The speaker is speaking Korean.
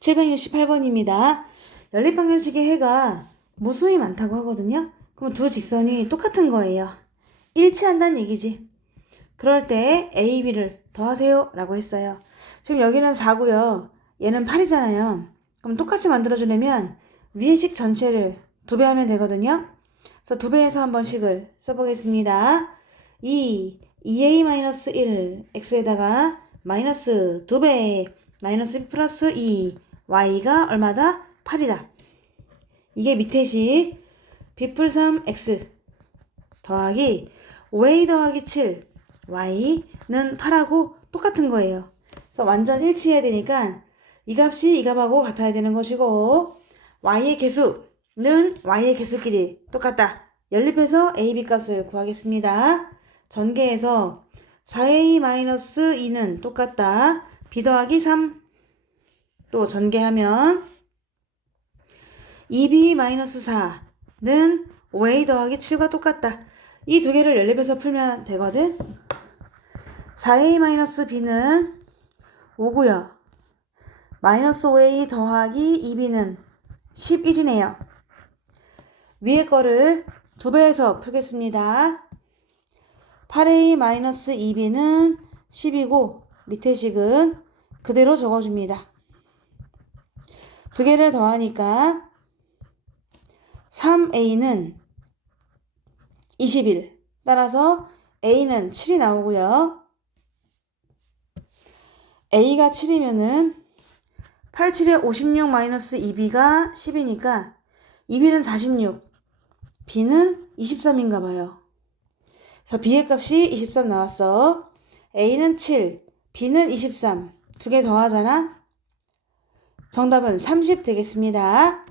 768번입니다. 연립방정식의 해가 무수히 많다고 하거든요. 그럼 두 직선이 똑같은 거예요. 일치한다는 얘기지. 그럴 때 A, B를 더하세요 라고 했어요. 지금 여기는 4고요. 얘는 8이잖아요. 그럼 똑같이 만들어주려면 위의 식 전체를 두 배 하면 되거든요. 그래서 두 배해서 한 번씩을 써보겠습니다. 2, 2a-1, x에다가 마이너스 2배, 마이너스 플러스 2, y가 얼마다? 8이다. 이게 밑에 식 b 풀 3, x 더하기 5a 더하기 7, y는 8하고 똑같은 거예요. 그래서 완전 일치해야 되니까 이 값이 이 값하고 같아야 되는 것이고 y의 개수는 y의 개수끼리 똑같다. 연립해서 a, b 값을 구하겠습니다. 전개해서 4a-2는 똑같다. b 더하기 3. 또 전개하면 2b-4는 5a 더하기 7과 똑같다. 이 두 개를 연립해서 풀면 되거든. 4a-b는 5고요. 마이너스 5a 더하기 2b는 11이네요. 위에 거를 두 배해서 풀겠습니다. 8a-2b는 10이고 밑에 식은 그대로 적어줍니다. 두 개를 더하니까 3a는 21. 따라서 a는 7이 나오고요. a가 7이면은 87에 56 마이너스 2b가 10이니까 2b는 46, b는 23인가 봐요. 그래서 b의 값이 23 나왔어. a는 7, b는 23. 두 개 더하잖아. 정답은 30 되겠습니다.